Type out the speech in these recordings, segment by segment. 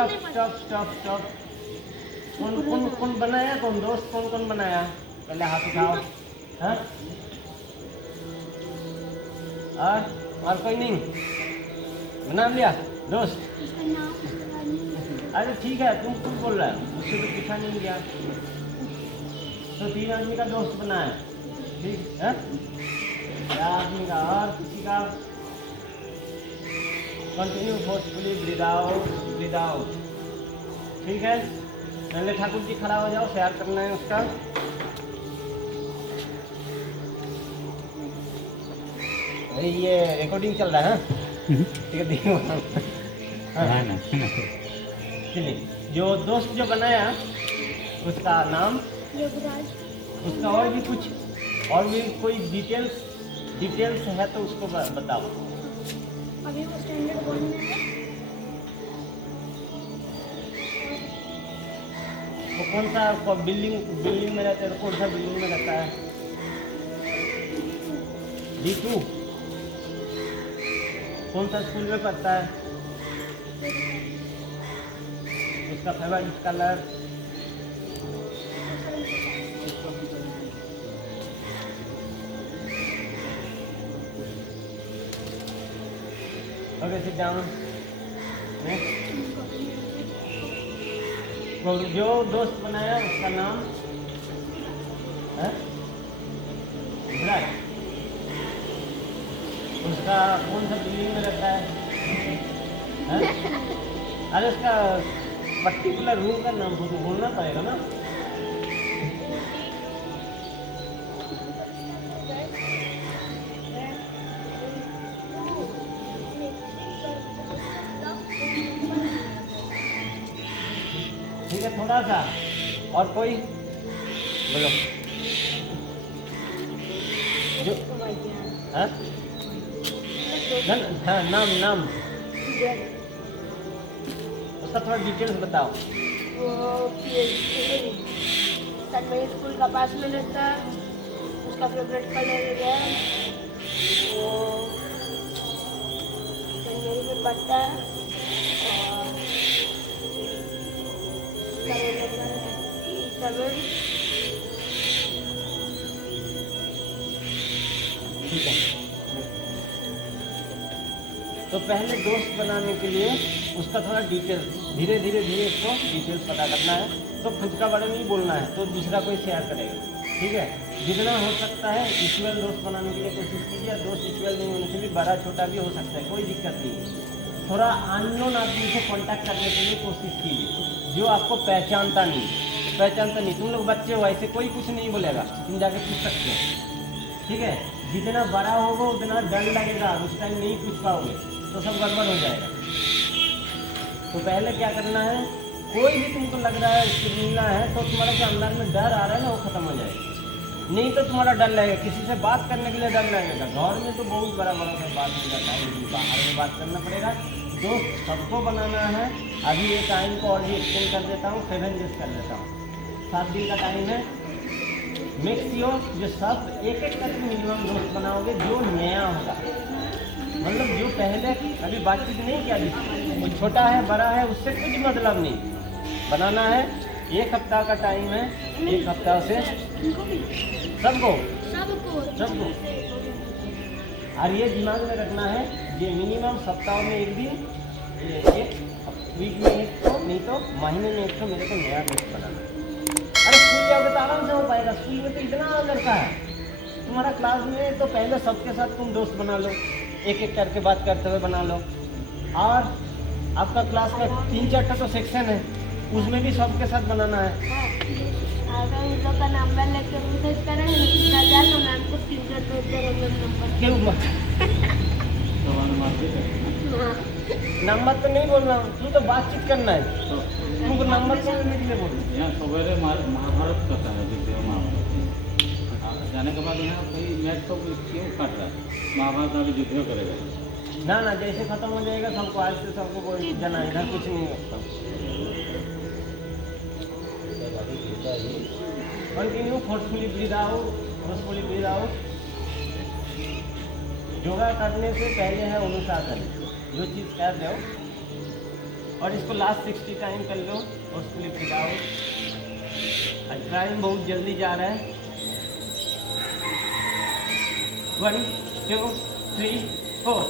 Stop stop stop stop. कौन कौन कौन बनाया, कौन दोस्त कौन कौन बनाया? पहले हाथ उठाओ। हाँ, और कोई नहीं बना लिया दोस्त? अरे ठीक है, तुम खुद बोल रहा है, मुझसे तो पूछा नहीं गया। तो 3 आदमी का दोस्त बना है, ठीक है? 4 आदमी का, और किसी का? Continue forcefully breathe out. ठीक है, पहले ठाकुर जी खड़ा हो जाओ, शेयर करना है उसका। ये रिकॉर्डिंग चल रहा है। ठीक है, देखो। चलिए, जो दोस्त जो बनाया उसका नाम, उसका और भी कुछ, और भी कोई डिटेल्स है तो उसको बताओ। अभी वो स्टैंडर्ड 1 में है। वो कौन सा बिल्डिंग में रहता है? कौन सा बिल्डिंग में रहता है? D2। कौन सा स्कूल में पढ़ता है? उसका favourite colour? Okay, sit down. जो दोस्त बनाया उसका नाम है? विराट। उसका कौन सा बिल्डिंग में रहता है? अरे उसका पर्टिकुलर रूम का नाम बोलना पड़ेगा ना। ठीक है, थोड़ा सा और कोई बोलो जो। हाँ, नाम उसका थोड़ा डिटेल्स बताओ। वो सनमई स्कूल का पास में रहता है। उसका फेवरेट कलर है, वो सनमई में पढ़ता है। और ठीक है, तो पहले दोस्त बनाने के लिए उसका थोड़ा डिटेल्स, धीरे धीरे उसको डिटेल्स पता करना है। तो खुद का बारे में ही बोलना है, तो दूसरा कोई शेयर करेगा। ठीक है, जितना हो सकता है इक्वल दोस्त बनाने के लिए कोशिश कीजिए। दोस्त इक्वल नहीं होने से भी बड़ा छोटा भी हो सकता है, कोई दिक्कत नहीं है। थोड़ा अननोन आदमी से कांटेक्ट करने के लिए कोशिश कीजिए, जो आपको पहचानता नहीं। तुम लोग बच्चे हो, ऐसे कोई कुछ नहीं बोलेगा, तुम जाके पूछ सकते हो। ठीक है, जितना बड़ा होगा उतना डर लगेगा, उस टाइम नहीं पूछ पाओगे तो सब गड़बड़ हो जाएगा। तो पहले क्या करना है, कोई भी तुमको लग रहा है उससे मिलना है तो तुम्हारे जो अंदर में डर आ रहा है ना, वो खत्म हो जाएगा। नहीं तो तुम्हारा डर लगेगा, किसी से बात करने के लिए डर लगेगा। घर में तो बहुत बड़ा से बात हो जाता है, लेकिन बाहर में बात करना पड़ेगा। दोस्त सबको बनाना है। अभी ये टाइम को और भी एक्सटेंड कर देता हूँ, 7 डेज कर देता हूँ। 7 दिन का टाइम है। मेक श्योर जो सब एक करके मिनिमम दोस्त बनाओगे, जो नया होगा, मतलब जो पहले अभी बातचीत नहीं किया, वो छोटा है बड़ा है उससे कुछ मतलब नहीं, बनाना है। 1 हफ्ता का टाइम है, 1 हफ्ता से सबको। और ये दिमाग में रखना है, ये मिनिमम सप्ताह में 1 दिन, एक वीक में 1 तो, नहीं तो महीने में 1 तो मेरे को नया दोस्त बनाना। अरे स्कूल जाओगे तो आराम से हो पाएगा, स्कूल में तो इतना लड़का है तुम्हारा क्लास में, तो पहले सबके साथ तुम दोस्त बना लो, एक करके बात करते हुए बना लो। और आपका क्लास का 3-4 तो सेक्शन है, उसमें भी सबके साथ बनाना है। अगर उन लोग का नंबर लेके मैसेज करेंगे तो मैम को स्क्रीनशॉट भेज देंगे नंबर। क्यों नंबर तो नहीं बोल रहा हूँ, तू तो बातचीत करना है, तुमको नंबर तो लेने के लिए बोल। यहाँ सवेरे महाभारत करता है, देखिए महाभारत जाने के बाद यहाँ कोई मैच तो क्यों काट रहा है, महाभारत अभी युद्ध करेगा ना, जैसे खत्म हो जाएगा सबको, आज से सबको कोई जना इधर कुछ नहीं होता। Continue forcefully breathe out. Yoga करने से पहले है अनुशासन। जो चीज़ कर रहे हो और इसको लास्ट 60 टाइम कर लो और स्प्लिट इट आउट। टाइम बहुत जल्दी जा रहा है। 1 2 3 4।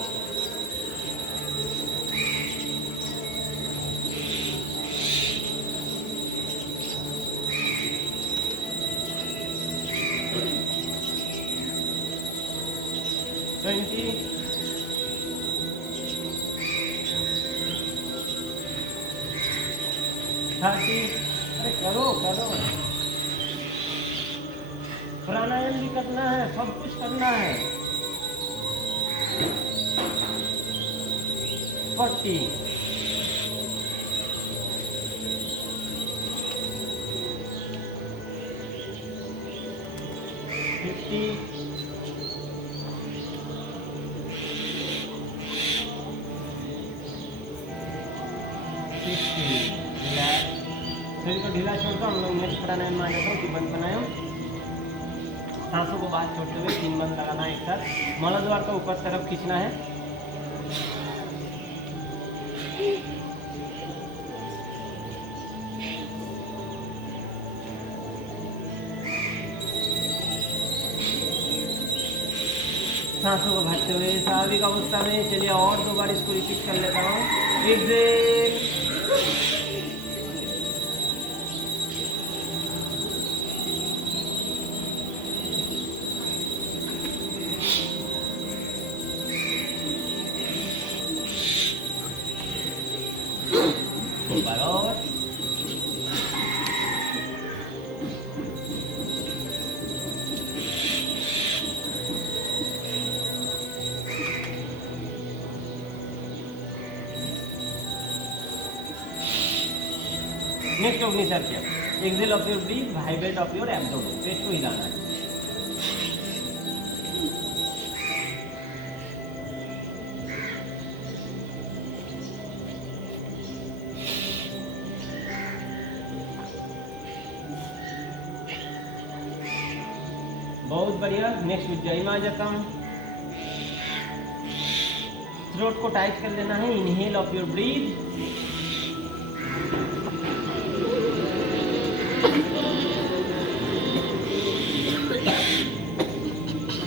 ट्वेंटी 30। अरे करो करो, प्राणायाम भी करना है, सब कुछ करना है। 40। 50। 60। शरीर को ढीला छोड़कर हम लोग नेक्स्ट प्राणायाम में आ जाता हूँ कि बंद प्राणायाम। सांसों को बाहर छोड़ते हुए 3 बंद लगाना है एक साथ। मलाद्वार को ऊपर तरफ खींचना है। सांसों को भरते हुए स्वाभाविक अवस्था में। चलिए और 2 बार इसको रिपीट कर लेता हूँ। एक्सेल, एक बार और। नेक्स्ट ओपनिंग सर किया। Exhale of your breath, vibrate of your abdomen. पेट को हिलाना है। बहुत बढ़िया। नेक्स्ट उज्जैन में आ जाता हूँ। थ्रोट को टाइट कर लेना है। Inhale of your breathe,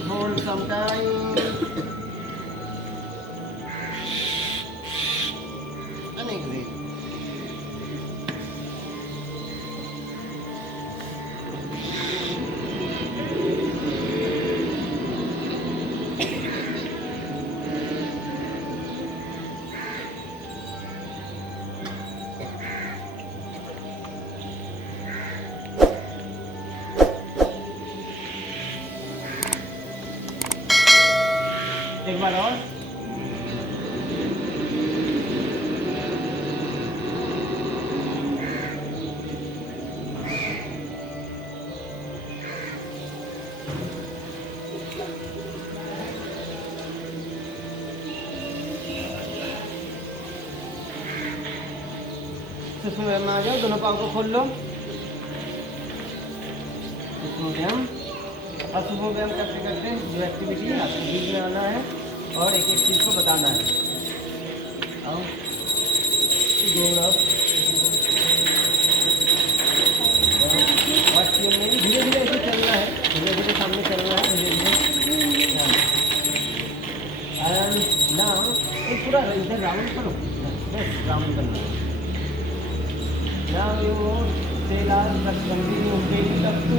hold some time and exhale. एक बार और। सुषुम्ना व्यायाम में आ जाओ। दोनों पाँव को खोल लो। सुषुम्ना व्यायाम। और सुबह व्यायाम करते करते जो एक्टिविटी है आपको बीच में आना है और एक एक चीज़ को बताना है। आओ गौरव, में धीरे धीरे ऐसे चलना है। धीरे धीरे सामने चलना है। धीरे धीरे नाउ एक पूरा इधर राउंड करो। बस राउंड करना है। Now you say last continue taking up to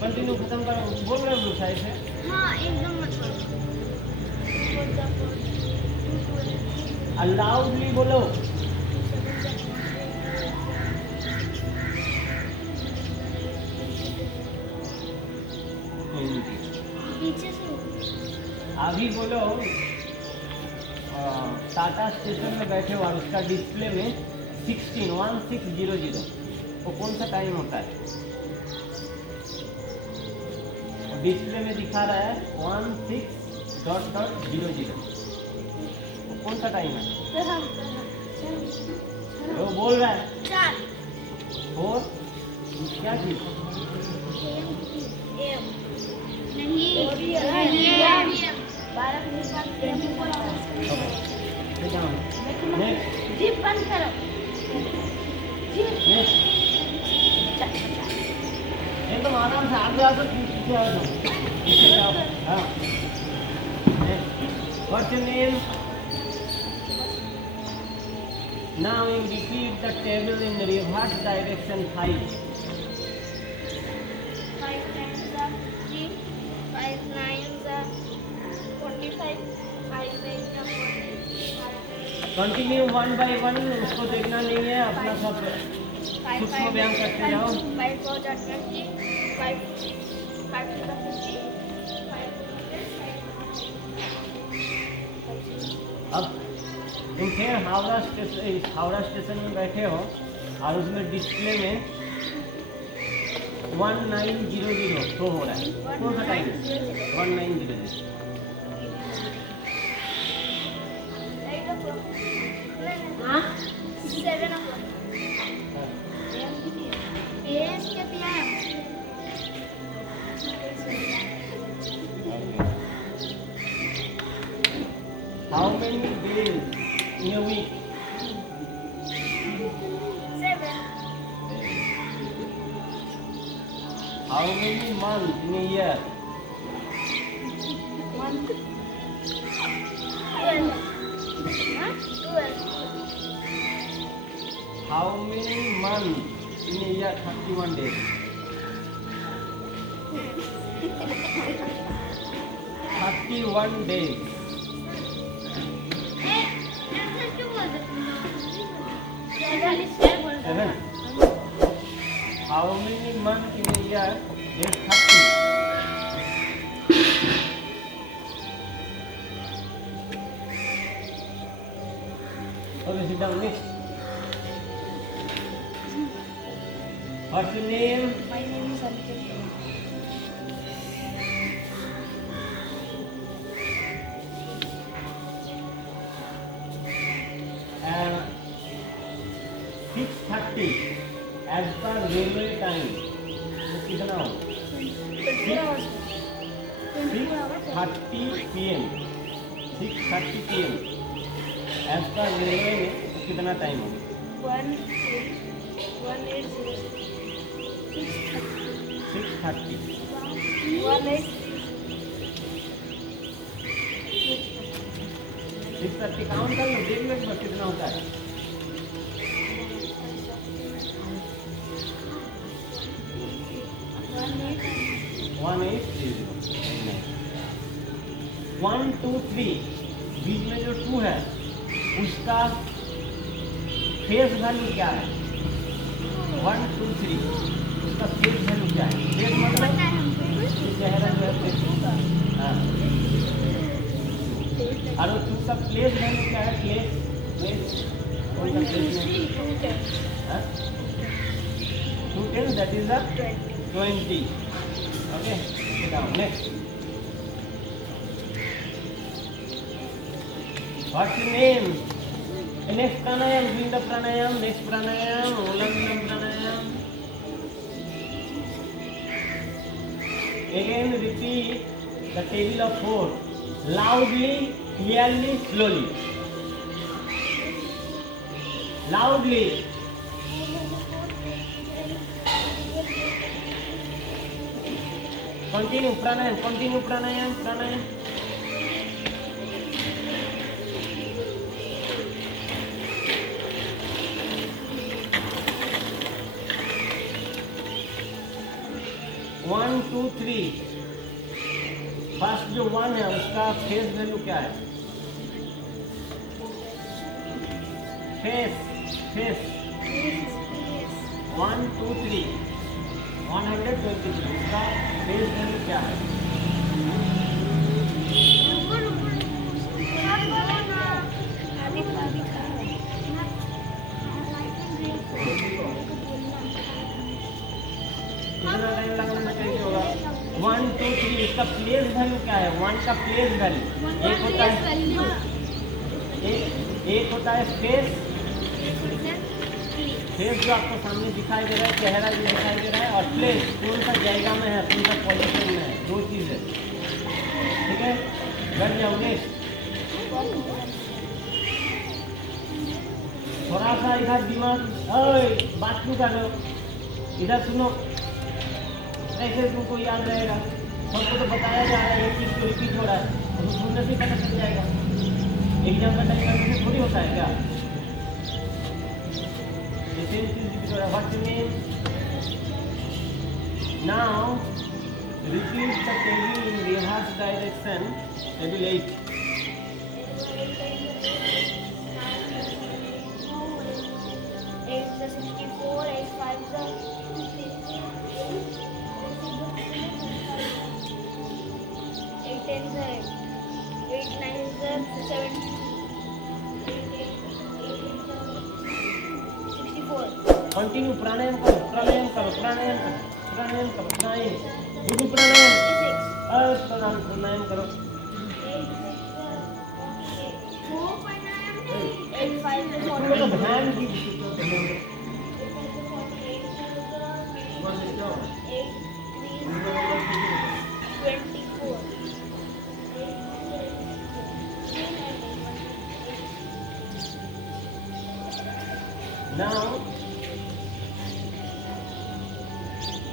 continue खत्म करो। बोल रहे हो साइड से। हाँ एकदम मतलब अलाउडली बोलो। पीछे से अभी बोलो। टाटा स्टेशन में बैठे हो और उसका डिस्प्ले में 16 वो कौन सा टाइम होता है? डिस्प्ले में दिखा रहा है 16.00। कौन सा टाइम है? वो बोल रहा है 4 क्या चीज? जीप बंद करो। एकदम आराम से आगे आओ तो पीछे आओ तुम। पीछे जाओ। हाँ। What's your name? Now you repeat the table in reverse direction 5. 5 times 3, 5 9s 45, 5 8 40. Continue 1 by 1, उसको देखना नहीं है, अपना सब सूक्ष्म व्यायाम करते जाओ। 5 4 20, 5 5 50, 5 अब तुम फिर हावड़ा स्टेशन में बैठे हो और उसमें डिस्प्ले में 1900 शो हो रहा है। कौन सा टाइम? 1900। हाँ 7 o'clock. Yes, PM. How many days in a week? 7. How many months in a year? 1. 12. Huh? 12. How many months in a year? 31 days. 31 days. Seven. How many months in a year? There's 30. Okay, sit down. Next. What's your name? My name is Ankit. And 6:30 as per railway time. तो कितना हो? 6:30 PM. 6:30 PM. As per railway में तो कितना time होगा? 1806. 6:30. 6:30 count कर लो, देख लो एक बार कितना होता है। 1830. 1 2 3 बीच में जो 2 है उसका फेस वैल्यू क्या है? 1 2 3 उसका फेस वैल्यू क्या है? फेस मतलब चेहरा जो है फेस। हाँ। और वो 2 का प्लेस वैल्यू क्या है? प्लेस कौन सा प्लेस में? 2 10 that is the 20. Okay, sit down. Next. What's your name? Next pranayam, doing the pranayam. Next pranayam, Olam Vilam pranayam. Again repeat the table of 4 loudly, clearly, slowly. Loudly. Continue pranayam, continue pranayam, pranayam. One, 2, 3. First जो 1 है उसका face value क्या है? Face 1 2 3 123 उसका face value क्या है? कितना time लगने में कैसे होगा? 1 1 2 3 इसका प्लेस वैल्यू क्या है? 1 का प्लेस वैल्यू एक होता है फेस, फेस जो आपको सामने दिखाई दे रहा है, चेहरा जो दिखाई दे रहा है, और प्लेस कौन सा जाएगा में है, कौन सा पोजीशन में है, दो चीज़ है। ठीक है, कर जाओ नेक्स्ट। थोड़ा सा इधर दिमाग, ओए बात क्यों कर रहे हो, इधर सुनो, ऐसे तुमको याद रहेगा। सबको तो बताया जा रहा है, एक चीज़ को रिपीट हो रहा है, तो सुनने से पता चल जाएगा। एग्जाम का टाइम करने से थोड़ी होता है क्या? The same thing repeat हो रहा है। What's your name? Now repeat the table in reverse direction. Table 8. 8 is 64, 8 5 is 8 10 is 8 9 is 70, 64. Continue प्राणायाम करो, प्राणायाम करो, प्राणायाम करो, प्राणायाम करो, प्राणायाम, गुरु प्राणायाम, 56. प्राणायाम करो। 8 5 is मतलब 48. ध्यान की 8 Now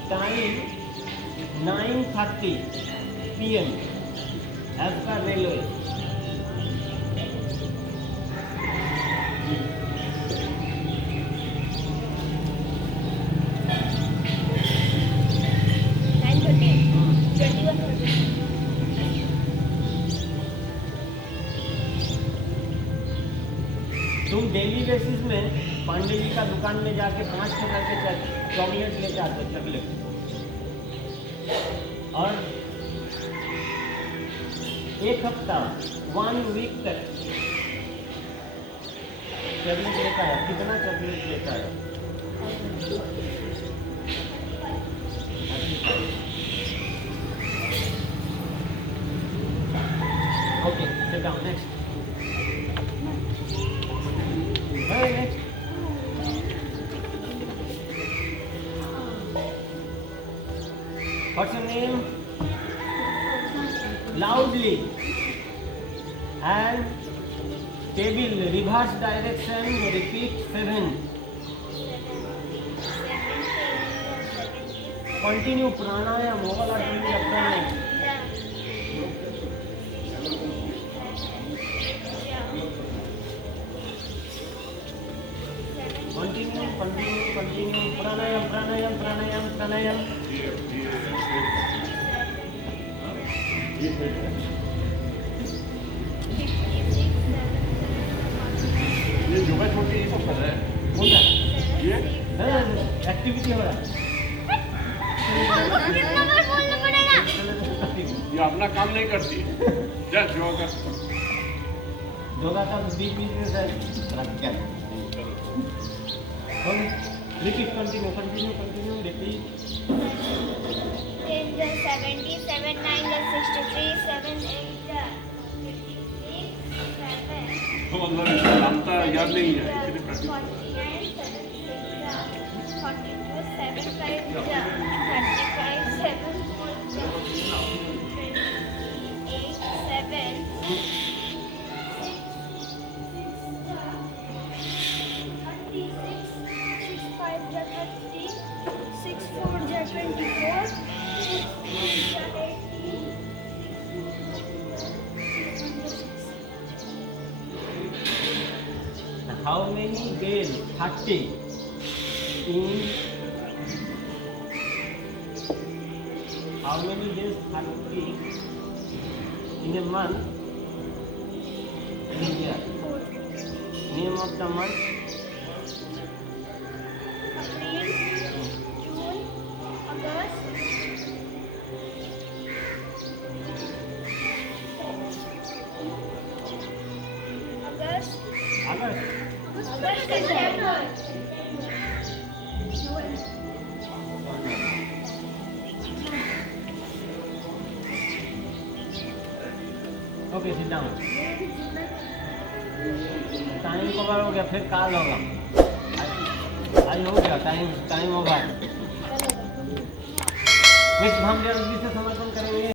time 9:30 PM as per railway. तुम डेली बेसिस में पांडे जी का दुकान में जाके 5 छः करके चॉकलेट लेके आते हो, चॉकलेट, और एक हफ्ता 1 वीक तक चॉकलेट लेता है। कितना चॉकलेट लेता है? Okay, sit down. Next, next. What's your name? Loudly. And table reverse direction, repeat 7. Continue pranayam, all are doing the pranayam. Continue, pranayam. ये योगा छोड़ के ये सब कर रहा है। कौन सा? ये एक्टिविटी हो रहा है। कितना बार बोलना पड़ेगा? ये अपना काम नहीं करती। जा योगा कर। योगा का बीच में है क्या? Repeat, continue, repeat. 10 is 70, 7 9 is 63, 7 8 is 56, 7 तो अंदर नामता याद नहीं है, इसलिए practice. 49, 7 42, 7 5 is 35, 7 4 is 8 7 How many days? 30. How many days? 30 in a month? In a year. Name of the month? April, June, August, August. September. Okay sit down. Time cover हो गया, फिर call होगा। आज हो गया टाइम होगा। Next हम जल्दी से समर्पण करेंगे।